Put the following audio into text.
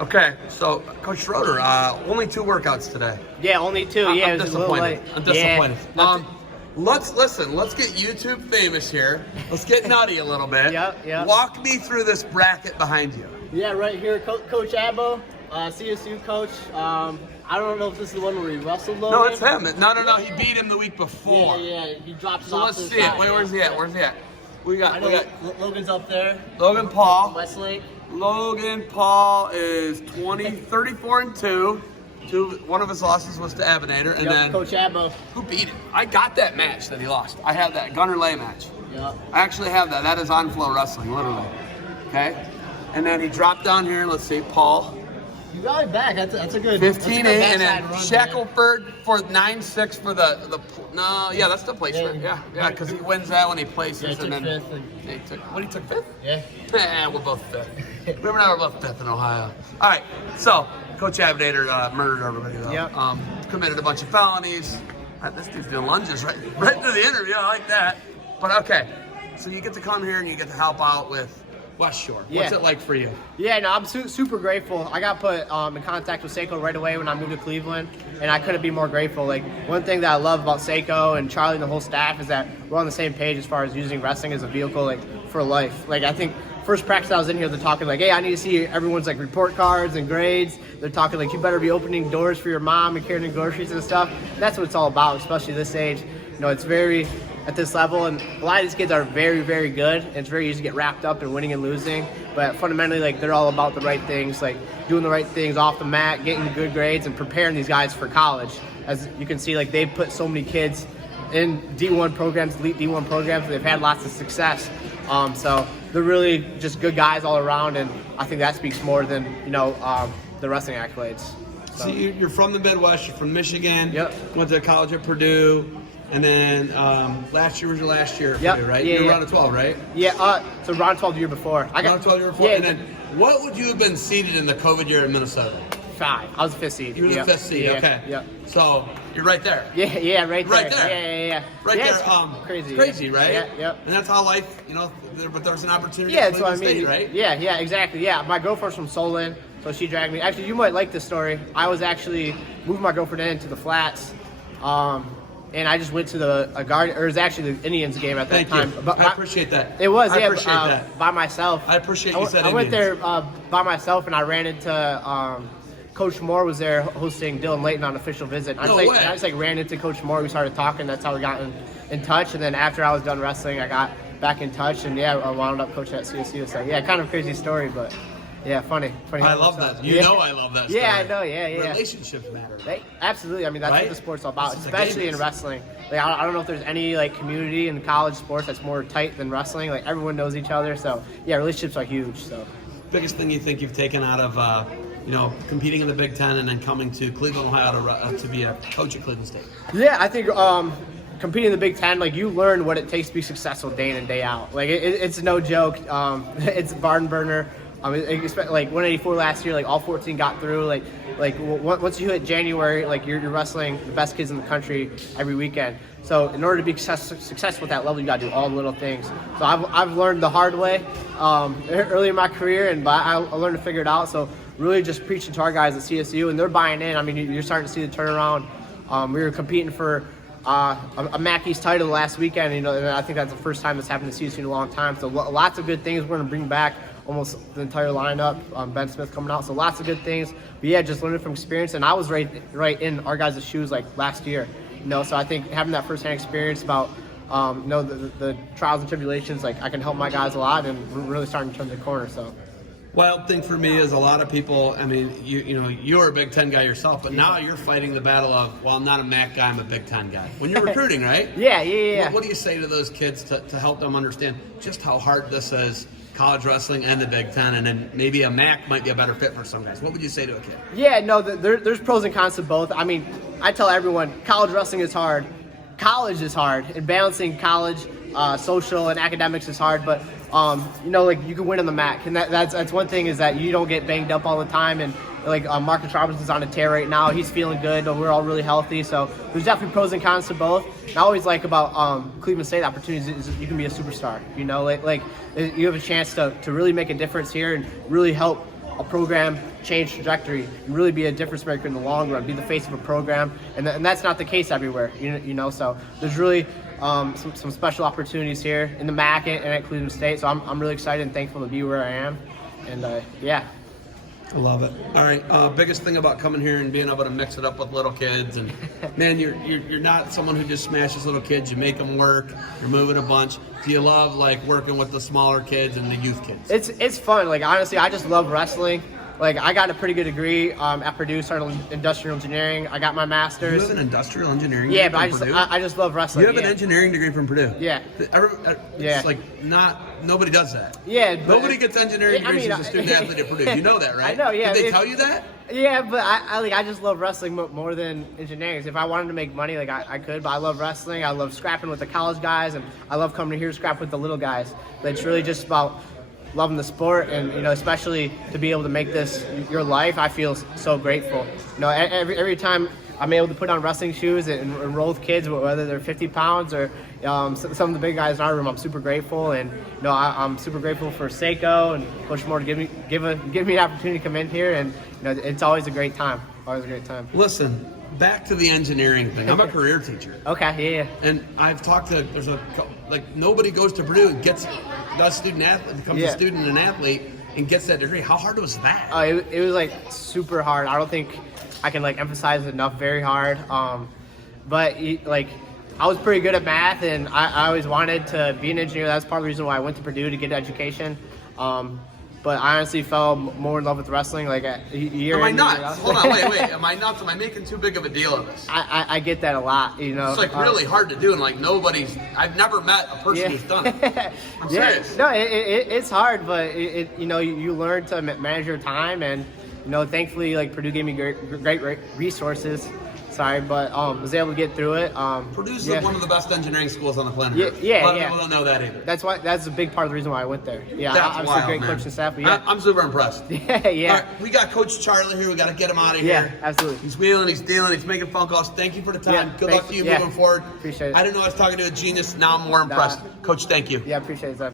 Okay, so Coach Schroeder, only 2 workouts today. Yeah, only 2. Yeah, I'm it was disappointed. I'm disappointed. Yeah, Let's get YouTube famous here. Let's get nutty a little bit. Yep. Walk me through this bracket behind you. Yeah, right here, Coach Abbo, CSU coach. I don't know if this is the one where he wrestled Logan. No, it's him. No. He beat him the week before. Yeah. He dropped. So let's see it. Where's he at? We got Logan's up there. Logan Paul. Westlake. Logan Paul is 34-2. One of his losses was to Abinator, and then Coach Abbo. Who beat him? I got that match that he lost. I have that Gunner Lay match. Yep. I actually have that. That is on Flow Wrestling, literally. Okay, and then he dropped down here. Let's see, Paul. You got it back. That's a good. 15-8, and then Shackelford for 9-6 for the that's the placement. Yeah, because he wins that when he places, Yeah, and then fifth he took 5th. Yeah. Yeah, we're both 5th. Remember now, we're both 5th in Ohio. All right, so Coach Abinator murdered everybody though. Yep. Committed a bunch of felonies. This dude's doing lunges right into the interview. I like that. But okay, so you get to come here and you get to help out with Westshore. What's it like for you? Yeah, no, I'm super grateful. I got put in contact with Seiko right away when I moved to Cleveland, and I couldn't be more grateful. Like, one thing that I love about Seiko and Charlie and the whole staff is that we're on the same page as far as using wrestling as a vehicle, like, for life. Like, I think first practice I was in here, they're talking like, hey, I need to see everyone's like report cards and grades. They're talking like, you better be opening doors for your mom and carrying groceries and stuff. That's what it's all about, especially this age. You know, it's very at this level, and a lot of these kids are very, very good, and it's very easy to get wrapped up in winning and losing, but fundamentally, like, they're all about the right things, like doing the right things off the mat, getting good grades, and preparing these guys for college. As you can see, like, they've put so many kids in D1 programs, elite D1 programs, and they've had lots of success. So they're really just good guys all around, and I think that speaks more than, the wrestling accolades. So you're from the Midwest, you're from Michigan. Yep. Went to college at Purdue. And then last year was your last year at Purdue, right? You were round of 12, right? Yeah, so round 12 the year before. Round of 12 the year before? Yeah. And then what would you have been seeded in the COVID year in Minnesota? 5. I was the 5th seed. You were the 5th seed, okay. Yeah. So you're right there. Yeah, right there. Right there. Yeah. Right yeah, there. Crazy. Crazy, right? Yeah, yep. And that's how life, but there's an opportunity Yeah, to that's what I mean. State, right? Yeah, exactly. Yeah, my girlfriend's from Solon, so she dragged me. Actually, you might like this story. I was actually moving my girlfriend into the flats. And I just went to the Guardian, or it was actually the Indians game at that time. Thank you. I appreciate that. It was, I appreciate that. by myself. I appreciate you said I went there Indians. By myself, and I ran into Coach Moore was there hosting Dylan Layton on official visit. I just ran into Coach Moore. We started talking. That's how we got in touch. And then after I was done wrestling, I got back in touch, and I wound up coaching at CSU. So kind of crazy story, but. Yeah, funny. I love that. I love that story. Yeah, I know. Yeah. Relationships matter. Absolutely. I mean, that's what the sport's all about, especially in wrestling. Like, I don't know if there's any community in college sports that's more tight than wrestling. Like, everyone knows each other. So relationships are huge. So, biggest thing you think you've taken out of competing in the Big Ten and then coming to Cleveland, Ohio to be a coach at Cleveland State? Yeah, I think competing in the Big Ten, like, you learn what it takes to be successful day in and day out. Like, it's no joke. It's barn burner. Like 184 last year, like all 14 got through. Like once you hit January, like you're wrestling the best kids in the country every weekend. So in order to be successful at that level, you got to do all the little things. So I've learned the hard way early in my career, and I learned to figure it out. So really just preaching to our guys at CSU, and they're buying in. I mean, you're starting to see the turnaround. We were competing for a Mackey's title last weekend, and I think that's the first time that's happened to CSU in a long time. So lots of good things we're going to bring back. Almost the entire lineup. Ben Smith coming out, so lots of good things. But just learning from experience, and I was right in our guys' shoes like last year. So I think having that firsthand experience about the trials and tribulations, like, I can help my guys a lot, and we're really starting to turn the corner. So. Wild thing for me is a lot of people. I mean, you're a Big Ten guy yourself, but now you're fighting the battle of, well, I'm not a MAC guy, I'm a Big Ten guy. When you're recruiting, right? Yeah. What do you say to those kids to help them understand just how hard this is? College wrestling and the Big Ten, and then maybe a MAC might be a better fit for some guys. What would you say to a kid? Yeah, no, there's pros and cons to both. I mean, I tell everyone, college wrestling is hard. College is hard, and balancing college, social, and academics is hard, but like, you can win on the MAC, and that's one thing, is that you don't get banged up all the time, and like Marcus Robinson's on a tear right now. He's feeling good, and we're all really healthy, so there's definitely pros and cons to both. And I always like about Cleveland State opportunities is you can be a superstar. Like you have a chance to really make a difference here and really help a program change trajectory and really be a difference maker in the long run, be the face of a program, and that's not the case everywhere. You know, so there's really some special opportunities here in the MAC and at Cleveland State. So I'm really excited and thankful to be where I am, and yeah. I love it. All right, biggest thing about coming here and being able to mix it up with little kids, and man, you're not someone who just smashes little kids. You make them work. You're moving a bunch. Do you love like working with the smaller kids and the youth kids? It's fun. Like honestly, I just love wrestling. Like I got a pretty good degree at Purdue, started industrial engineering. I got my master's. You have an industrial engineering degree from but Purdue? I just love wrestling. You have an engineering degree from Purdue? Yeah. It's like nobody does that. Yeah. But, nobody gets engineering degrees as a student athlete at Purdue. You know that, right? I know, yeah. Did they tell you that? Yeah, but I just love wrestling more than engineering. If I wanted to make money, like I could, but I love wrestling. I love scrapping with the college guys, and I love coming here to scrap with the little guys. But it's really just about loving the sport, and you know, especially to be able to make this your life. I feel so grateful. You know, every time I'm able to put on wrestling shoes and roll with kids, whether they're 50 pounds or some of the big guys in our room, I'm super grateful. And you know, I'm super grateful for Seiko and Coach Moore to give me an opportunity to come in here. And you know, it's always a great time. Always a great time. Listen, back to the engineering thing. I'm a career teacher. Okay, yeah. And I've talked to nobody goes to Purdue and does student athlete, becomes a student and an athlete and gets that degree. How hard was that? It was like super hard. I don't think I can like emphasize it enough. Very hard. But like I was pretty good at math, and I always wanted to be an engineer. That's part of the reason why I went to Purdue, to get education. But I honestly fell more in love with wrestling like a year. Am I nuts? Hold on, wait. Am I nuts? Am I making too big of a deal of this? I get that a lot, you know. It's like really hard to do, and like I've never met a person who's done it. I'm serious. No, it's hard, but you know, you learn to manage your time, and you know, thankfully, like Purdue gave me great resources. Sorry, but was able to get through it. Purdue's one of the best engineering schools on the planet. Yeah, a lot of people don't know that either. That's a big part of the reason why I went there. Yeah, that's obviously wild, great man. coach and staff. But yeah, I'm super impressed. Yeah. All right, we got Coach Charlie here. We got to get him out of here. Yeah, absolutely. He's wheeling, he's dealing, he's making phone calls. Thank you for the time. Yeah, Good luck to you moving forward. Appreciate it. I didn't know I was talking to a genius. Now I'm more impressed. Coach, thank you. Yeah, appreciate it.